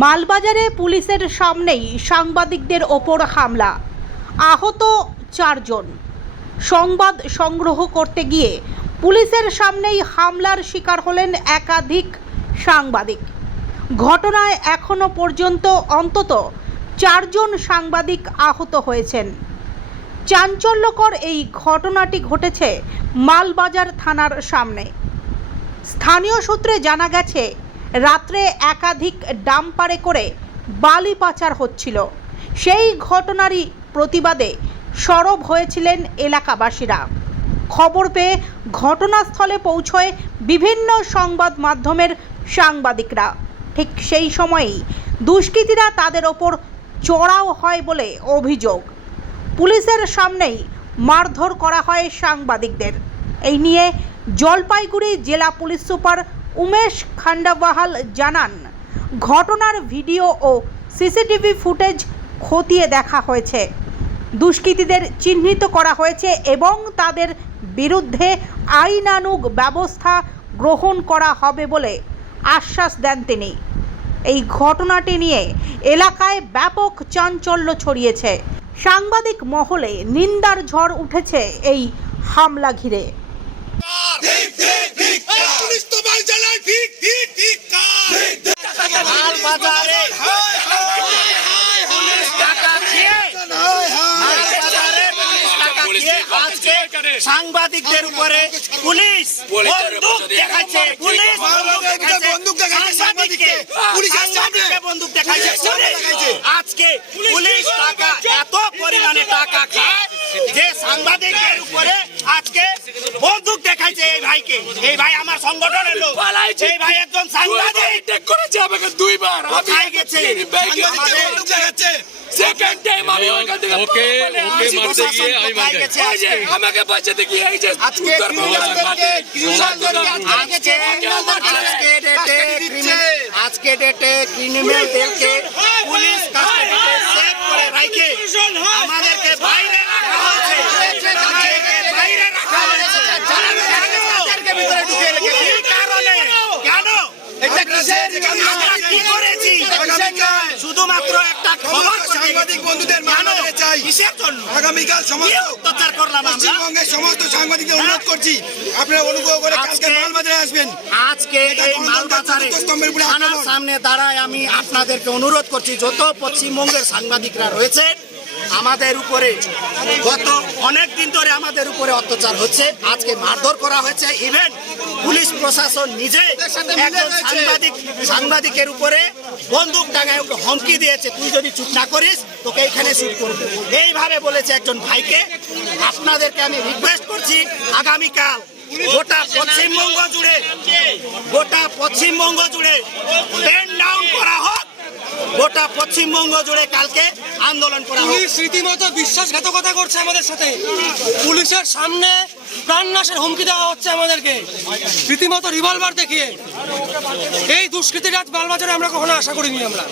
মালবাজারে পুলিশের সামনেই সাংবাদিকদের ওপর হামলা। আহত চারজন। সংবাদ সংগ্রহ করতে গিয়ে পুলিশের সামনেই হামলার শিকার হলেন একাধিক সাংবাদিক। ঘটনায় এখনও পর্যন্ত অন্তত চারজন সাংবাদিক আহত হয়েছেন। চাঞ্চল্যকর এই ঘটনাটি ঘটেছে মালবাজার থানার সামনে। স্থানীয় সূত্রে জানা গেছে রাত্রে একাধিক ডাম্পারে করে বালি পাচার হচ্ছিল। সেই ঘটনারই প্রতিবাদে সরব হয়েছিলেন এলাকাবাসীরা। খবর পেয়ে ঘটনাস্থলে পৌঁছয় বিভিন্ন সংবাদ মাধ্যমের সাংবাদিকরা। ঠিক সেই সময়েই দুষ্কৃতীরা তাদের ওপর চড়াও হয় বলে অভিযোগ। পুলিশের সামনেই মারধর করা হয় সাংবাদিকদের। এই নিয়ে জলপাইগুড়ি জেলা পুলিশ সুপার উমেশ খান্ডাবাহাল জানান ঘটনার ভিডিও ও সিসিটিভি ফুটেজ খতিয়ে দেখা হয়েছে দুষ্কৃতীদের চিহ্নিত করা হয়েছে এবং তাদের বিরুদ্ধে আইনানুগ ব্যবস্থা গ্রহণ করা হবে বলে আশ্বাস দেন তিনি এই ঘটনাটি নিয়ে এলাকায় ব্যাপক চাঞ্চল্য ছড়িয়েছে সাংবাদিক মহলে নিন্দার ঝড় উঠেছে এই হামলা ঘিরে এই পুলিশ তো মাল জ্বালায় ঠিক ঠিক ঠিক মাল বাজারে। পুলিশ টাকা খেয়ে মাল বাজারে পুলিশ টাকা খেয়ে আজকে সাংবাদিকদের উপরে পুলিশ বন্দুক দেখাচ্ছে। পুলিশ বন্দুক দেখাচ্ছে। সাংবাদিককে। বন্দুক দেখাচ্ছে। আজকে পুলিশ টাকা এত পরিমাণে টাকা খায় যে সাংবাদিকদের উপরে আজকে দেখাইছে এই ভাই আমার সংগঠনের লোক। এই ভাই একজন সাংবাদিক। টেক করেছে আমাকে দুইবার। কোথায় গেছে? সাংবাদিককে বন্দুক দেখাচ্ছে। সেকেন্ড টাইম আমি ওইখান থেকে ওকে ওকে মারতে গিয়ে আমি মার গেছে আজকে? আমাকে বাঁচাতে গিয়ে এই যে আজকে আজকে আজকে ডেটে ক্রিমিনাল আজকে ডেটে ক্রিমিনালদেরকে পুলিশ কাস্টডিতে সেভ করে রাখে আমাদেরকে বাইরে রাখা হয়েছে আমাদেরকে বাইরে রাখা হয়েছে আমাদেরকে ভিতরে ঢুকে রেখেছে কি কারণে কেন এটা কিসের আমরা কি করেছি শুধুমাত্র একটা খবর সাংবাদিক বন্ধুদের কেন? মাননা চাই কিসের জন্য? আগামীকাল কি সমস্ত অত্যাচার করলাম পশ্চিমবঙ্গের সমস্ত সাংবাদিকদের অনুরোধ করছি আপনারা অনুগ্রহ করে কালকে মালবাজারে আসবেন। আজকে এই মালবাজারে। সামনে দাঁড়ায় আমি আপনাদেরকে অনুরোধ করছি যত পশ্চিমবঙ্গের সাংবাদিকরা রয়েছে আমাদের উপরে গত অনেক দিন ধরে আমাদের উপরে অত্যাচার হচ্ছে। আজকে মারধর করা হয়েছে। ইভেন পুলিশ প্রশাসন নিজে একজন সাংবাদিক সাংবাদিকের উপরে বন্দুক টাঙায় ওকে হুমকি দিয়েছে। তুই যদি চুপ না করিস তোকে এখানে শুট করব। এইভাবে বলেছে একজন ভাইকে। আপনাদেরকে আমি রিকোয়েস্ট করছি আগামীকাল গোটা পশ্চিমবঙ্গ জুড়ে গোটা পশ্চিমবঙ্গ জুড়ে গোটা পশ্চিমবঙ্গ জুড়ে কালকে আন্দোলন করা পুলিশ রীতিমতো বিশ্বাসঘাতকতা করছে আমাদের সাথে। পুলিশের সামনে প্রাণনাশের হুমকি দেওয়া হচ্ছে আমাদেরকে। রীতিমতো রিভলভার দেখিয়ে। এই দুষ্কৃতিরাজ বালবাজারে আমরা কখনো আশা করিনি আমরা।